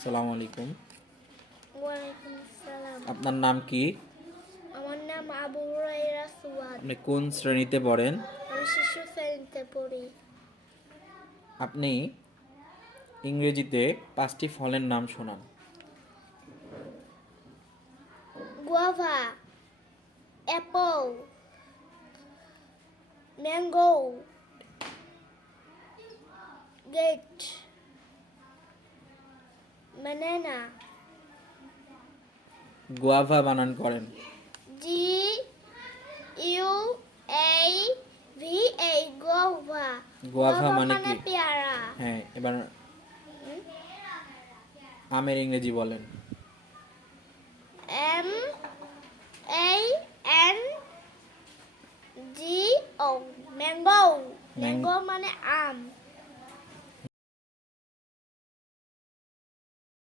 আসসালামু আলাইকুম। ওয়ালাইকুম আসসালাম। আপনার নাম কি? আমার নাম আবু হুরায়রা সুয়াদ। আপনি কোন শ্রেণীতে পড়েন? আমি শিশু শ্রেণীতে পড়ি। আপনি ইংরেজিতে 5টি ফলের নাম শোনান। গুয়াভা, অ্যাপল, ম্যাঙ্গো, গেট, ব্যানানা। গুয়াভা বানান করেন। জি ইউ এই ভি এই গুয়াভা। গুয়াভা মানে মানে কি? পেয়ারা। হ্যাঁ, এবার আমের ইংরেজি বলেন। এম এই এন জি ও ম্যাঙ্গো। ম্যাঙ্গো মানে আম।